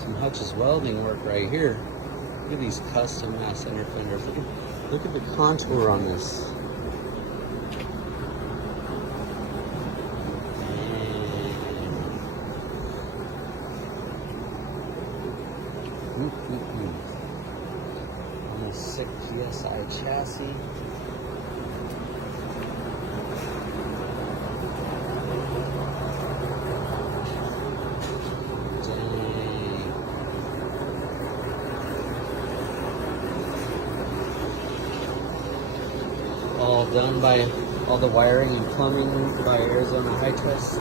Some Hutch's welding work right here. Look at these custom mass center fenders. Look at the contour on this. On a 6 PSI chassis. All done by all the wiring and plumbing by Arizona High Trust.